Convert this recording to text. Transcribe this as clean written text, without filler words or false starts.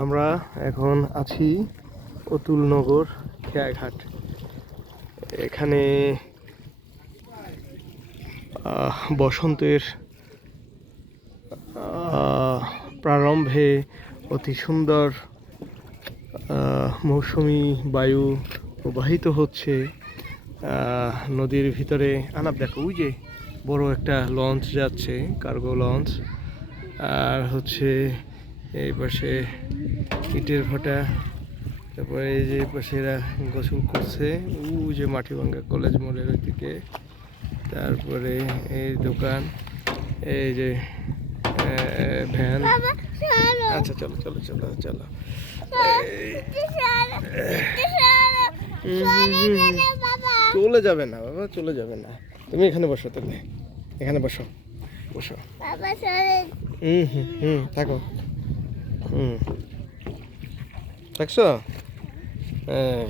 আমরা এখন আছি অতুলনগর খেয়াঘাট। এখানে বসন্তের প্রারম্ভে অতি সুন্দর মৌসুমি বায়ু প্রবাহিত হচ্ছে নদীর ভিতরে। আনাপ দেখো, ওই যে বড় একটা লঞ্চ যাচ্ছে, কার্গো লঞ্চ। আর হচ্ছে এই পাশে ইটের ভাটা, তারপরে এই যে পাশে এরা গোসল করছে, ওই যে মাটিভাঙ্গা কলেজ মোড়ের ওইদিকে। তারপরে এই দোকান, এই যে ভ্যান। আচ্ছা চলো চলো চলো চলো। চলে যাবে না বাবা, চলে যাবে না। তুমি এখানে বসো, তাহলে এখানে বসো বসো। থাকো। থাকছো? হ্যাঁ।